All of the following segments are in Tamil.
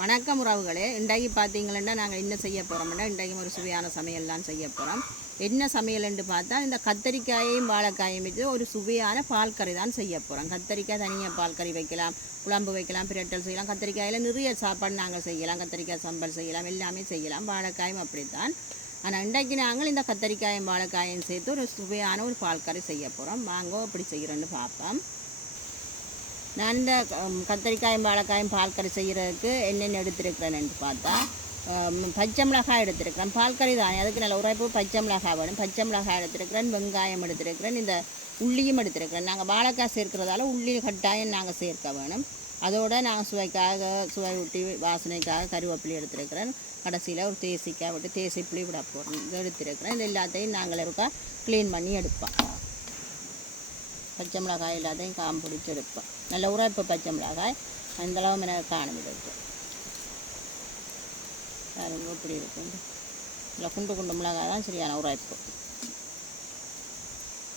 வணக்கம் உறவுகளே. இன்றைக்கு பார்த்தீங்கன்னா நாங்கள் என்ன செய்ய போகிறோம்னா, இன்றைக்கு ஒரு சுவையான சமையல் தான் செய்ய போகிறோம். என்ன சமையல்னு பார்த்தா, இந்த கத்தரிக்காயையும் வாழைக்காயும் வச்சு ஒரு சுவையான பால் கறி தான் செய்ய போகிறோம். கத்தரிக்காய் தனியாக பால் கறி வைக்கலாம், குழம்பு வைக்கலாம், பிரட்டல் செய்யலாம். கத்தரிக்காயில் நிறைய சாப்பாடு நாங்கள் செய்யலாம். கத்தரிக்காய் சம்பல் செய்யலாம், எல்லாமே செய்யலாம். வாழைக்காயும் அப்படித்தான். ஆனால் இன்றைக்கு நாங்கள் இந்த கத்தரிக்காயும் வாழைக்காயும் சேர்த்து ஒரு சுவையான ஒரு பால் கறி செய்ய போகிறோம். வாங்க எப்படி செய்கிறோன்னு பார்ப்போம். நான் இந்த கத்தரிக்காயும் வாழைக்காயும் பால் கறி செய்கிறதுக்கு என்னென்ன எடுத்துருக்கிறேன்னு பார்த்தா, பச்சை மிளகாய் எடுத்துருக்கிறேன். பால் கறி தானே, அதுக்கு நல்ல உரைப்பு பச்சை மிளகாய் வேணும். பச்சை மிளகாய் எடுத்துருக்கிறேன், வெங்காயம் எடுத்துருக்கிறேன், இந்த உள்ளியும் எடுத்துருக்கிறேன். நாங்கள் வாழைக்காய் சேர்க்கிறதால உள்ளி கட்டாயம் நாங்கள் சேர்க்க வேணும். அதோடு நாங்கள் சுவை ஊட்டி வாசனைக்காக கருவேப்பிலை எடுத்துருக்கிறேன். கடைசியில் ஒரு தேசிக்காய் விட்டு தேசிப்புளி விட போகிறோம். இது எடுத்துருக்கிறேன். இது எல்லாத்தையும் நாங்கள் இருக்கா க்ளீன் பண்ணி எடுப்போம். பச்சை மிளகாய் எல்லாத்தையும் காம்பு பிடிச்சி எடுப்போம். நல்ல உரைப்பு பச்சை மிளகாய் அந்தளவு எனக்கு காணும் இருக்கு. பாருங்க இப்படி இருக்கு. இல்லை குண்டு குண்டு மிளகாய் தான் சரியான உரைப்பு.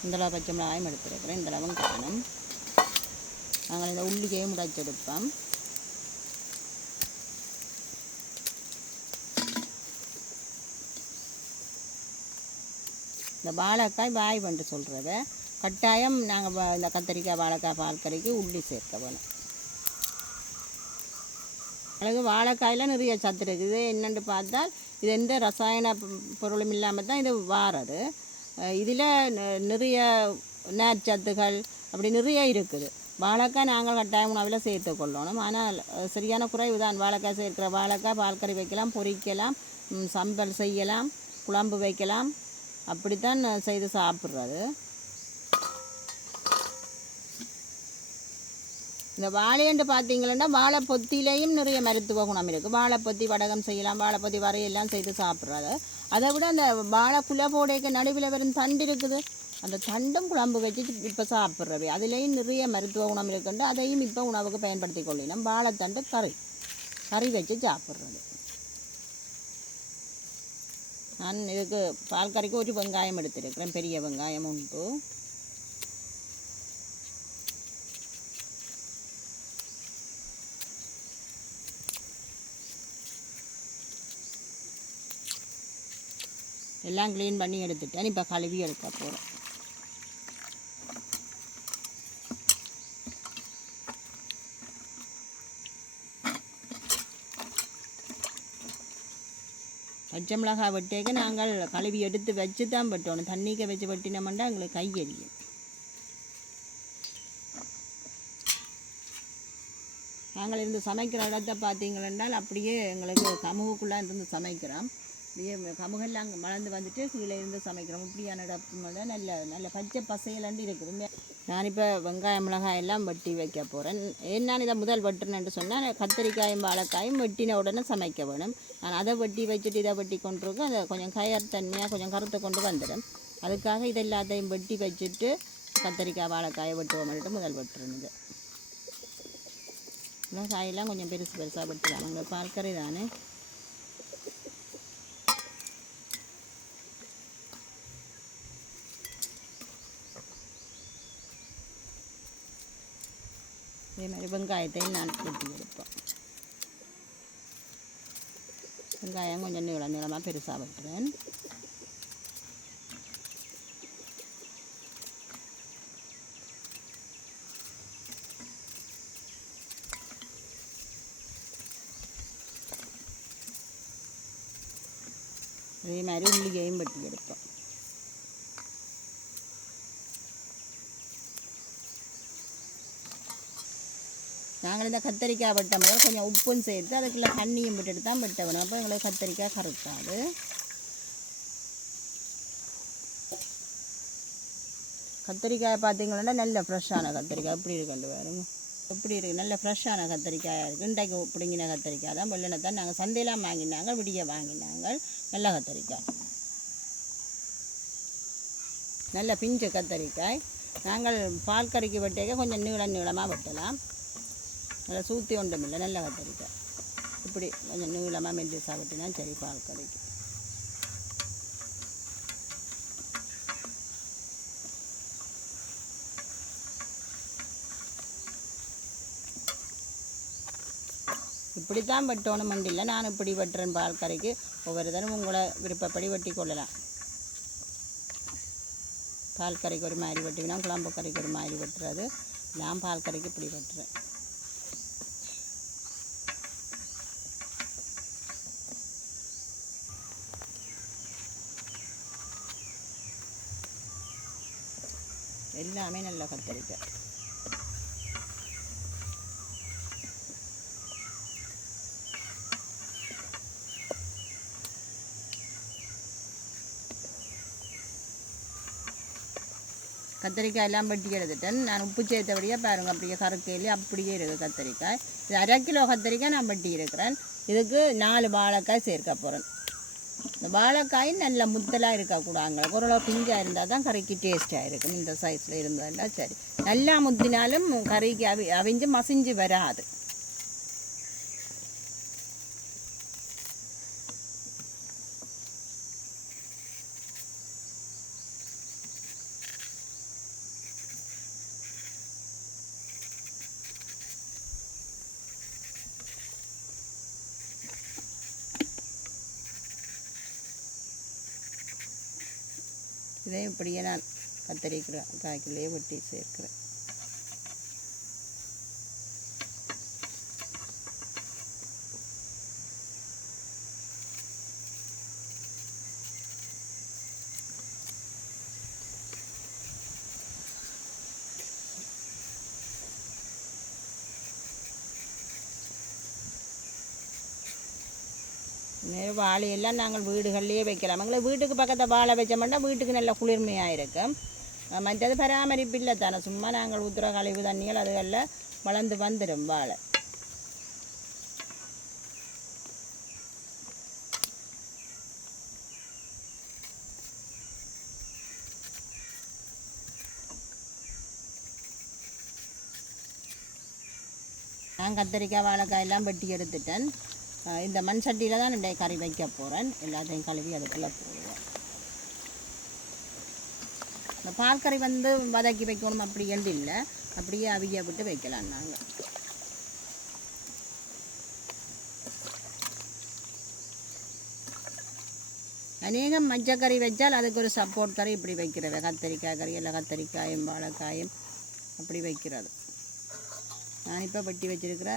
இந்தளவு பச்சை மிளகாயும் எடுத்துருக்கிறேன். இந்தளவும் காணும். நாங்கள் இந்த உள்ளிக்கையும் முடைச்செடுப்போம். இந்த வாழைக்காய் வாய் வந்து சொல்கிறத கட்டாயம் நாங்கள் இந்த கத்தரிக்காய் வாழைக்காய் பால் கறிக்கு உள்ளி சேர்க்க வேணும். அதாவது வாழைக்காயில் நிறைய சத்து இருக்குது. என்னென்னு பார்த்தால் இது எந்த ரசாயன பொருளும் இல்லாமல் தான் இது வாரது. இதில் நிறைய நேர்ச்சத்துகள் அப்படி நிறைய இருக்குது. வாழைக்காய் நாங்கள் கட்டாயம் உணவில் சேர்த்து கொள்ளணும். ஆனால் சரியான குறைவு தான். வாழைக்காய் சேர்க்கிற வாழைக்காய் பால் கறி வைக்கலாம், பொரிக்கலாம், சம்பல் செய்யலாம், குழம்பு வைக்கலாம், அப்படித்தான் செய்து சாப்பிட்றது. இந்த வாழையண்டு பார்த்தீங்கன்னா வாழை பொத்திலையும் நிறைய மருத்துவ குணம் இருக்குது. வாழைப்பொத்தி வடகம் செய்யலாம், வாழைப்பொத்தி வரையெல்லாம் செய்து சாப்பிட்றது. அதை விட அந்த வாழை குலப்போடைக்கு நடுவில் வரும் தண்டு இருக்குது, அந்த தண்டும் குழம்பு வச்சு இப்போ சாப்பிட்றவை. அதுலேயும் நிறைய மருத்துவ குணம் இருக்குண்டு. அதையும் இப்போ உணவுக்கு பயன்படுத்தி கொள்ளலாம். வாழைத்தண்டு கறி வச்சு சாப்பிட்றது. நான் இதுக்கு பால் கறிக்கு ஒரு வெங்காயம் எடுத்துருக்கிறேன். பெரிய வெங்காயம் உண்டு. எல்லாம் க்ளீன் பண்ணி எடுத்துட்டேன். இப்போ கழுவி எடுக்க போகிறோம். பச்சை மிளகாய் வெட்டேக்க நாங்கள் கழுவி எடுத்து வச்சு தான் வெட்டணும். தண்ணிக்க வச்சு வெட்டினோம்னா எங்களுக்கு கை எரியும். நாங்கள் இருந்து சமைக்கிற இடத்த பார்த்தீங்களென்றால் அப்படியே எங்களுக்கு கமுகுக்குள்ளே இருந்து சமைக்கிறோம். அப்படியே கமுகெல்லாம் மலர்ந்து வந்துட்டு கீழே இருந்து சமைக்கிறோம். இப்படியான இடம் தான் நல்ல பச்சை பசையிலண்டு இருக்குது. நான் இப்போ வெங்காயம் மிளகாய் எல்லாம் வெட்டி வைக்க போகிறேன். நான் இதை முதல் வெட்டுறேன்னு சொன்னால் கத்தரிக்காயும் வாழைக்காயும் வெட்டின உடனே சமைக்க வேணும். நான் அதை வெட்டி வச்சுட்டு இதை வெட்டி கொண்டிருக்கேன். அதை கொஞ்சம் தண்ணியாக கொஞ்சம் கருத்து கொண்டு வந்துடும். அதுக்காக இதை எல்லாத்தையும் வெட்டி வச்சுட்டு கத்தரிக்காய் வாழைக்காயை வெட்டுவோம்ட்டு முதல் வெட்டுறது. காயெல்லாம் கொஞ்சம் பெருசாக வெட்டலாம். அங்கே பால் கறி தானே. இதே மாதிரி வெங்காயத்தையும் நான் வெட்டி எடுப்போம். வெங்காயம் கொஞ்சம் நீளமாக பெருசாக வெட்டுறேன். அதே மாதிரி உள்ளியையும் வெட்டி எடுப்போம். நாங்கள் இந்த கத்தரிக்காய் வெட்டும் போது கொஞ்சம் உப்பும் சேர்த்து அதுக்குள்ளே தண்ணியும் விட்டுட்டு தான் வெட்ட வேணும். அப்போ எங்களுக்கு கத்தரிக்காய் கருக்காது. கத்தரிக்காய் பார்த்தீங்கன்னா நல்ல ஃப்ரெஷ்ஷான கத்தரிக்காய் எப்படி இருக்குன்னு பாருங்க. எப்படி இருக்குது, நல்ல ஃப்ரெஷ்ஷான கத்தரிக்காயாக இருக்குது. இன்றைக்கு பிடிங்கின கத்தரிக்காய் தான். வெள்ளனை தான் நாங்கள் சந்தையெல்லாம் வாங்கினாங்க, விடிய வாங்கினாங்க. நல்ல கத்தரிக்காய், நல்ல பிஞ்சு கத்தரிக்காய். நாங்கள் பால் கறிக்கு வெட்டேக்க கொஞ்சம் நீளமாக வெட்டலாம். நல்லா சூற்றி ஒன்றும் இல்லை, நல்ல கத்தரிக்காய். இப்படி கொஞ்சம் நீளமாக மெல்லி சாப்பிட்டினா சரி பால் கறிக்கு. இப்படி தான் வெட்டணும் மண்டியில் நான் இப்படி வெட்டுறேன் பால் கறிக்கு. ஒவ்வொரு தரம் உங்களை விருப்பப்படி வெட்டி கொள்ளலாம். பால் கறிக்கு ஒரு மாதிரி வெட்டினா குழம்பு கறிக்கு ஒரு மாதிரி வெட்டுறது. நான் பால் கறிக்கு இப்படி வெட்டுறேன். எல்லாமே நல்லா கத்தரிக்காய். கத்திரிக்காய் எல்லாம் வெட்டி எடுத்துட்டேன். நான் உப்பு சேர்த்தபடியாக பாருங்க, அப்படியே கருக்கையிலே அப்படியே இருக்குது கத்திரிக்காய். இது 1/2 கிலோ கத்திரிக்காய் நான் வெட்டி இருக்கிறேன். இதுக்கு 4 வாழைக்காய் சேர்க்க போகிறேன். இந்த வாழைக்காய் நல்ல முத்தலாக இருக்கக்கூடாங்க, ஓரளவு பிஞ்சாக இருந்தால் தான் கறிக்கு டேஸ்ட்டாக இருக்கும். இந்த சைஸில் இருந்ததுன்னா சரி. நல்லா முத்தினாலும் கறிக்கு அவிஞ்சு மசிஞ்சு வராது. இதையும் இப்படியே நான் கத்தரிக்கிறேன், காய்க்குள்ளேயே வெட்டி சேர்க்கிறேன். வாழையெல்லாம் நாங்கள் வீடுகள்லேயே வைக்கலாம். எங்களுக்கு வீட்டுக்கு பக்கத்தில் வாழை வச்சோம்னா வீட்டுக்கு நல்ல குளிர்மையாக இருக்கும். மற்றது பராமரிப்பு இல்லை தானே, சும்மா நாங்கள் ஊற்றுற கழிவு தண்ணிகள் அதுகளில் வளர்ந்து வந்துடும் வாழை. நான் கத்திரிக்காய் வாழைக்காயெல்லாம் வெட்டி எடுத்துட்டேன். இந்த மண் சட்டியில் தான் என்னுடைய கறி வைக்க போகிறேன். எல்லாத்தையும் கழுவி அதுக்குள்ளே போடுவேன். இந்த பால் கறி வதக்கி வைக்கணும் அப்படி என்று இல்லை, அப்படியே அவிய விட்டு வைக்கலாம். நாங்கள் அநேகம் மஞ்சக்கறி வச்சால் அதுக்கு ஒரு சப்போர்ட் கறி இப்படி வைக்கிறது. கத்திரிக்காய் கறி இல்லை கத்திரிக்காயும் வாழைக்காயும் அப்படி வைக்கிறது. நான் இப்போ வெட்டி வச்சிருக்கிற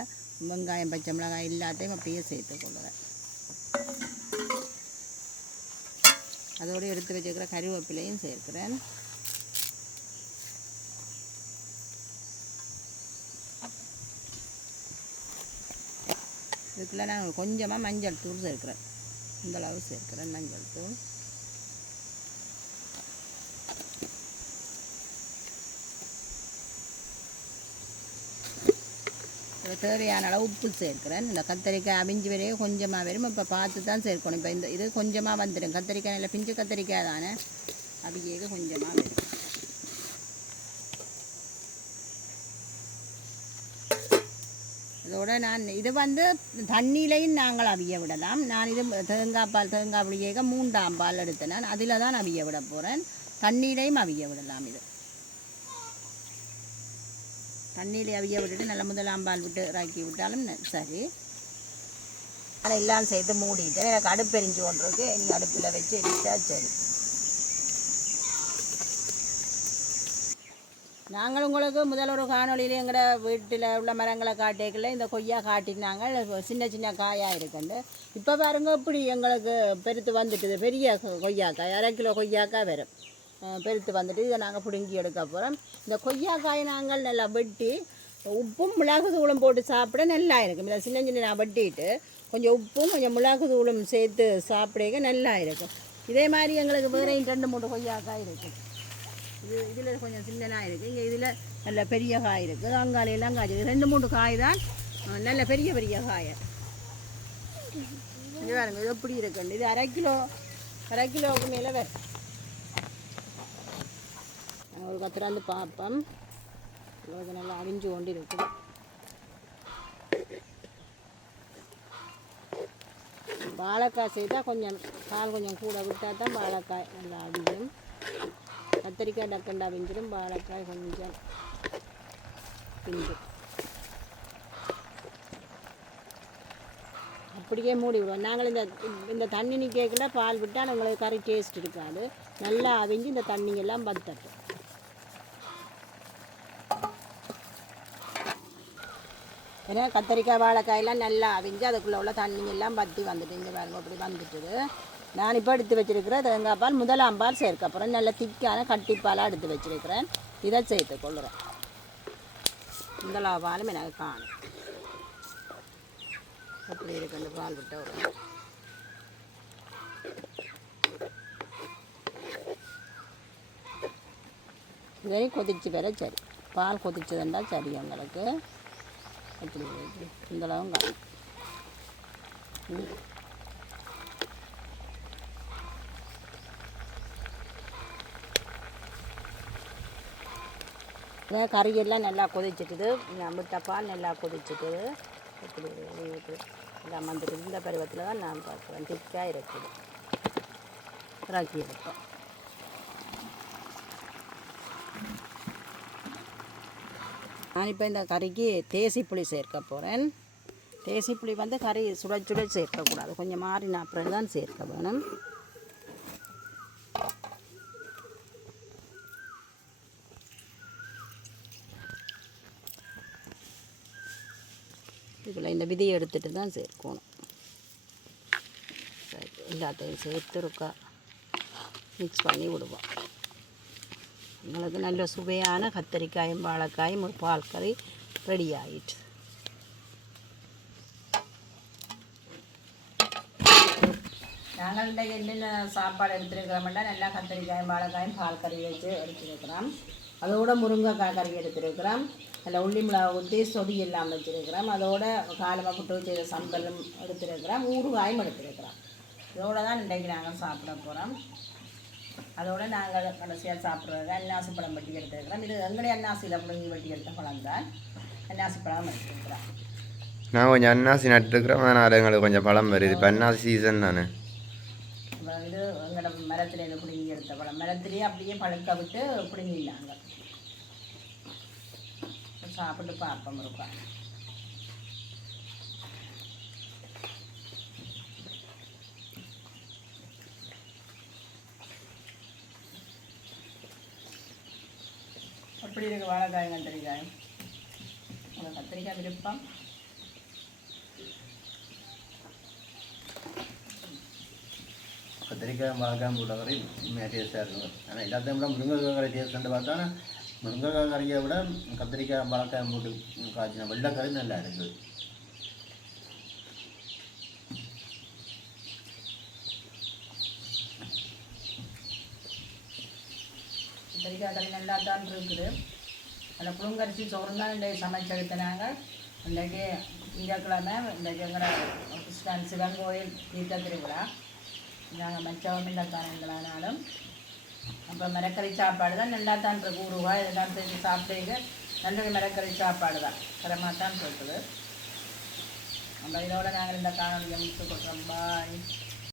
வெங்காயம் பச்சை மிளகாய் எல்லாத்தையும் அப்படியே சேர்த்து கொள்ளுவேன். அதோடு எடுத்து வச்சுருக்கிற கறிவேப்பிலையும் சேர்க்கிறேன். இதுக்குள்ள நான் கொஞ்சமாக மஞ்சள் தூள் சேர்க்கிறேன். இந்தளவு சேர்க்கிறேன் மஞ்சள் தூள். தேவையான அளவு உப்பு சேர்க்கிறேன். இந்த கத்திரிக்காய் அவிஞ்சு வரையே கொஞ்சமாக வரும். இப்போ பார்த்து தான் சேர்க்கணும். இப்போ இது கொஞ்சமாக வந்துடும். கத்திரிக்காய் இல்லை பிஞ்சு கத்திரிக்காய் தானே, அவியேக கொஞ்சமாக வரும். இதோட நான் இது தண்ணியிலையும் நாங்கள் அவிய விடலாம். நான் இது தேங்காய் புளியேக 3ஆம் பால் எடுத்தேன். நான் அதில் தான் அவிய விட போகிறேன். தண்ணியிலையும் அவிய விடலாம். இது தண்ணியில் அவிய விட்டுட்டு நல்ல 1ஆம் பால் விட்டு இறக்கி விட்டாலும் சரி. ஆனால் எல்லாம் சேர்த்து மூடிட்டு எனக்கு அடுப்பெரிஞ்சு கொண்டிருக்கு. எங்கள் அடுப்பில் வச்சு எரிச்சா சரி. நாங்கள் உங்களுக்கு முதல் ஒரு காணொலியில் எங்களோட வீட்டில் உள்ள மரங்களை காட்டிக்கல இந்த கொய்யா காட்டினாங்க. சின்ன சின்ன காயாக இருக்குண்டு. இப்போ பாருங்க இப்படி எங்களுக்கு பெருத்து வந்துட்டுது. பெரிய கொய்யாக்காய் 1/2 கிலோ கொய்யாக்காய் வரும். பெருத்து வந்துட்டு இதை நாங்கள் பிடுங்கி எடுக்க போகிறோம். இந்த கொய்யாக்காயை நாங்கள் நல்லா வெட்டி உப்பும் மிளகு தூளும் போட்டு சாப்பிட நல்லா இருக்கும். இதை சின்ன சின்ன நான் வெட்டிட்டு கொஞ்சம் உப்பும் கொஞ்சம் மிளகு தூளும் சேர்த்து சாப்பிட நல்லா இருக்கும். இதே மாதிரி எங்களுக்கு வேறு 2-3 கொய்யாக்காய் இருக்குது. இதில் கொஞ்சம் சின்னனாக இருக்குது. இங்கே இதில் நல்ல பெரிய காய் இருக்குது. அங்காலையெல்லாம் காய்ச்சி 2-3 காய் தான் நல்ல பெரிய பெரிய காயை. இது பாருங்க, இது எப்படி இருக்குண்டு. இது 1/2 கிலோவுக்கு மேலே வரும். ஒரு கத்திராந்து பார்ப்போம். இவ்வளோ நல்லா அவிஞ்சு கொண்டு இருக்குது. வாழைக்காய் செய்தால் கொஞ்சம் கால் கொஞ்சம் கூட விட்டால் தான் வாழைக்காய் நல்லா அவிஞ்சும். கத்திரிக்காய் டக்குண்டா அவிஞ்சிடும், வாழைக்காய் கொஞ்சம் பிஞ்சும். அப்படியே மூடி விடுவோம். நாங்கள் இந்த தண்ணி நிற்கல பால் விட்டால் உங்களுக்கு கறி டேஸ்ட் இருக்காது. நல்லா அவிஞ்சு இந்த தண்ணியெல்லாம் வத்தட்டும். ஏன்னா கத்திரிக்காய் வாழைக்காயெல்லாம் நல்லா அவிஞ்சு அதுக்குள்ளே உள்ள தண்ணியெல்லாம் வற்றி வந்துட்டு இங்கே பாருங்க அப்படி வந்துட்டுது. நான் இப்போ எடுத்து வச்சுருக்கிறேன் தேங்காய் பால், முதலாம் பால் சேர்க்க போகிறேன். நல்ல திக்கான கட்டிப்பாலாக எடுத்து வச்சுருக்கிறேன். இதை சேர்த்து கொள்ளுறேன். முதலாம் பாலும் எனக்கு காணும். அப்படி இருக்கு அந்த பால் விட்ட ஒரு இதையும் கொதிச்சு வர சரி. பால் கொதிச்சதுண்டா சரி உங்களுக்கு. அப்படி இந்தளவும் காணும். கறியெல்லாம் நல்லா கொதிச்சிட்டுது. முட்டை பால் நல்லா கொதிச்சிட்டுது. இப்படி எல்லாம் வந்துட்டு இந்த பருவத்தில் தான் நான் பார்க்குறேன். திக்காக இருக்குது. இறக்கி எடுப்பேன். நான் இப்போ இந்த கறிக்கு தேசி புளி சேர்க்க போகிறேன். தேசி புளி வந்து கறி சுட சுட சேர்க்கக்கூடாது. கொஞ்சம் மாறின அப்புறம் தான் சேர்க்க வேணும். இதில் இந்த விதியை எடுத்துகிட்டு தான் சேர்க்கணும். எல்லாத்தையும் சேர்த்து இருக்கா மிக்ஸ் பண்ணி விடுவோம். உங்களுக்கு நல்ல சுவையான கத்திரிக்காயும் வாழைக்காயும் ஒரு பால் கறி ரெடி ஆகிட்டு. நாங்கள் இந்த என்னென்ன சாப்பாடு எடுத்துருக்கிறோம்னா நல்லா கத்திரிக்காயும் வாழைக்காயும் பால் கறி வச்சு எடுத்துருக்கிறோம். அதோட முருங்கைக்காய் கறி எடுத்துருக்கிறோம். அதில் உள்ளி மிளகா ஊற்றி சொதி எல்லாம் வச்சுருக்கிறோம். அதோட காலமாக புட்டு வச்சு சம்பலும் எடுத்துருக்கிறோம். ஊறுகாயும் எடுத்துருக்கிறோம். இதோடு தான் இன்றைக்கு நாங்கள் சாப்பிட போகிறோம். அதோடு நாங்கள் கடைசியாக சாப்பிட்றது அன்னாசி பழம் வெட்டி எடுத்துருக்கிறோம். இது எங்களுடைய அன்னாசியில் பிடுங்கி வெட்டி எடுத்த பழம் தான். அன்னாசி பழம் எடுத்துருக்கிறோம். நான் கொஞ்சம் அன்னாசி நட்டுருக்கிறோம். அதனால் எங்களுக்கு கொஞ்சம் பழம் வருது. இப்போ அன்னாசி சீசன் தானே. இது எங்களோட மரத்துலேருந்து பிடுங்கி எடுத்த பழம். மரத்துலேயே அப்படியே பழுக்க விட்டு பிடுங்கிடலாங்க. சாப்பிட்டு பார்ப்போம் இருப்பேன். எப்படி இருக்குது வாழைக்காயும் கத்திரிக்காயும்? உங்களுக்கு கத்திரிக்காய் விருப்பம்? கத்திரிக்காய் வாழைக்காய் போட்ட கறி டேஸ்ட்டாக இருக்கும். ஆனால் எல்லாத்தையும் விட முருங்கைக்காய் கறி டேஸ்ட்டு பார்த்தா முருங்கைக்காய் கறியை விட கத்திரிக்காய் வாழைக்காய் போட்டு காய்ச்சின வெள்ளைக்கறி நல்லா இருக்குது. கத்திரிக்காய் கறி நல்லா தான் இருக்குது. அதில் புழுங்கரிசி சோறு தான் இன்றைக்கு சமைச்சு எடுத்தினாங்க. இன்றைக்கு திங்கட்கிழமை இன்றைக்கு எங்களை கிருஷ்ணன் சிவன் கோயில் தீர்த்த திருவிழா. நாங்கள் மச்சவம் இல்லைக்காரங்களானாலும் அப்போ மரக்கறி சாப்பாடு தான் நல்லா தான் இருக்குது. ஊறுகாய் இதெல்லாம் செஞ்சு சாப்பிட்டு நல்ல மரக்கறி சாப்பாடு தான் தரமாக தான் இருக்குது. நம்ம இதோட நாங்கள் இந்த காணொலியை முடித்து கொடுக்குறோம். பாய்.